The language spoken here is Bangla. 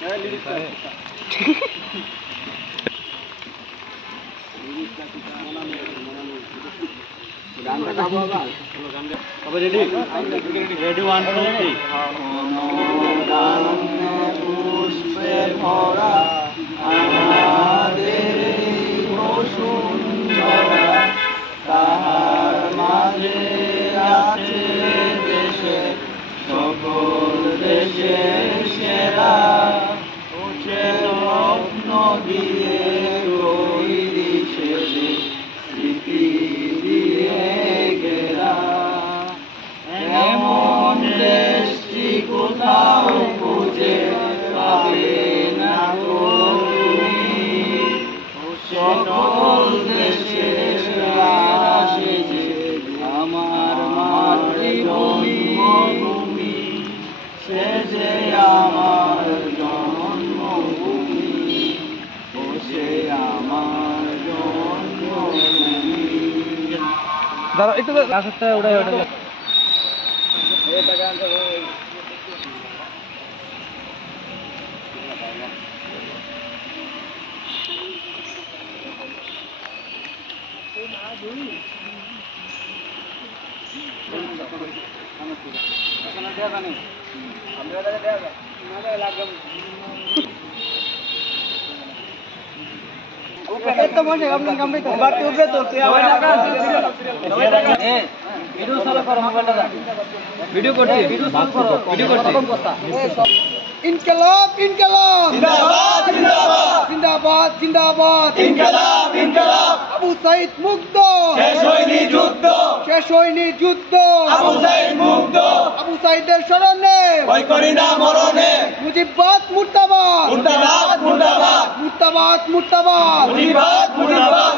রেডি 1 2 3 পুষ্পে ভরা আমাদের বসুন্ধরা তাহার মাঝে আছে দেশে সকল দেশের সেরা উঠে রত্ন দিয়ে তৈরি শেষে স্মৃতি দিয়ে ঘেরা এমন দেশটি কোথাও খুঁজে পাবে না তুমি সকল দেশের আসে যে আমার মাতৃভূমি সে যে আমার জন্মভূমি ও সে আমার জন্মভূমি। দাঁড়া একটু গাছটা উড়ে ওঠে ভিডিও করছি ইনকলাব ইনকলাব জিন্দাবাদ জিন্দাবাদ জিন্দাবাদ জিন্দাবাদ ইনকলাব ইনকলাব আবু সাইদ মুগ্ধ শেষ হয়নি যুদ্ধ শেষ হয়নি যুদ্ধ আবু সাইদ মুগ্ধ আবু সাইদের স্মরণে ভয় করি না মরণে মুজিববাদ মুর্দাবাদ মুর্দাবাদ মুর্দাবাদ মুর্দাবাদ মুর্দাবাদ মুজিবাদ মুজিবাদ